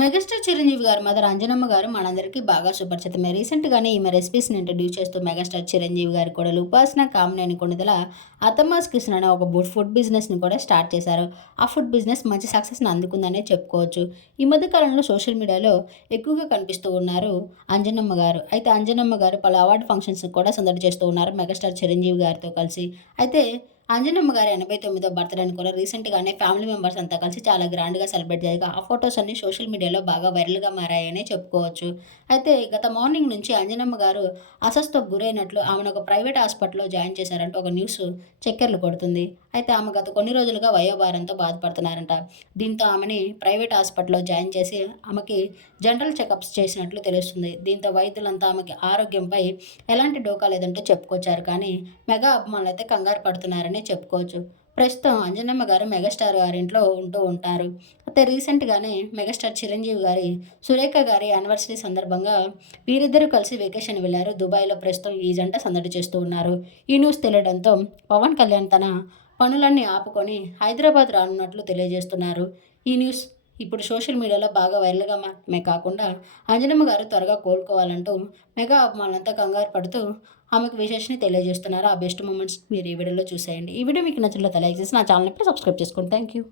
Megastar Chiranjeevi గారు mother Anjanamma గారు మనందరికీ బాగా సుపరిచితమే రీసెంట్గానే ఈమె రెసిపీస్ని ఇంట్రడ్యూస్ చేస్తూ మెగాస్టార్ చిరంజీవి గారు కూడా ఉపాసన కామినేని కొణిదల అతమ్మాస్ కిషన్ అనే ఒక బుడ్ ఫుడ్ బిజినెస్ని కూడా స్టార్ట్ చేశారు. ఆ ఫుడ్ బిజినెస్ మంచి సక్సెస్ని అందుకుందనే చెప్పుకోవచ్చు. ఈ మధ్య కాలంలో సోషల్ మీడియాలో ఎక్కువగా కనిపిస్తూ ఉన్నారు అంజనమ్మ గారు. అయితే అంజనమ్మ గారు పలు అవార్డు ఫంక్షన్స్ కూడా సందడి చేస్తూ ఉన్నారు మెగాస్టార్ చిరంజీవి గారితో కలిసి. అయితే అంజనమ్మ గారి ఎనభై తొమ్మిదో బర్త్డేని కూడా రీసెంట్గానే ఫ్యామిలీ మెంబర్స్ అంతా కలిసి చాలా గ్రాండ్గా సెలబ్రేట్ చేయగా ఆ ఫొటోస్ అన్ని సోషల్ మీడియాలో బాగా వైరల్గా మారాయని చెప్పుకోవచ్చు. అయితే గత మార్నింగ్ నుంచి అంజనమ్మ గారు అసస్తో గురైనట్లు ఆమెను ఒక ప్రైవేట్ హాస్పిటల్లో జాయిన్ చేశారంటూ ఒక న్యూస్ చక్కెర్లు కొడుతుంది. అయితే ఆమె గత కొన్ని రోజులుగా వయోభారంతో బాధపడుతున్నారంట. దీంతో ఆమెని ప్రైవేట్ హాస్పిటల్లో జాయిన్ చేసి ఆమెకి జనరల్ చెకప్స్ చేసినట్లు తెలుస్తుంది. దీంతో వైద్యులంతా ఆమెకి ఆరోగ్యంపై ఎలాంటి డోకా లేదంటూ చెప్పుకొచ్చారు. కానీ మెగా అభిమానులు అయితే కంగారు పడుతున్నారని చెప్పుకోవచ్చు. ప్రస్తుతం అంజనమ్మ గారు మెగాస్టార్ గారి ఇంట్లో ఉంటూ ఉంటారు. అయితే రీసెంట్గానే మెగాస్టార్ చిరంజీవి గారి సురేఖ గారి యానివర్సరీ సందర్భంగా వీరిద్దరూ కలిసి వెకేషన్ వెళ్ళారు. దుబాయ్లో ప్రస్తుతం ఈ జంట సందడి చేస్తూ ఉన్నారు. ఈ న్యూస్ తెలియడంతో పవన్ కళ్యాణ్ తన పనులన్నీ ఆపుకొని హైదరాబాద్ రానున్నట్లు తెలియజేస్తున్నారు. ఈ న్యూస్ ఇప్పుడు సోషల్ మీడియాలో బాగా వైరల్గా మాత్రమే కాకుండా అంజనమ్మ గారు త్వరగా కోలుకోవాలంటూ మెగా అభిమానులంతా కంగారు పడుతూ ఆమెకు విశేషని తెలియజేస్తున్నారు. ఆ బెస్ట్ మూమెంట్స్ మీరు ఈ వీడియోలో చూసేయండి. ఈ వీడియో మీకు నచ్చినట్లయితే లైక్ చేసి నా ఛానల్ సబ్స్క్రైబ్ చేసుకోండి థ్యాంక్ యూ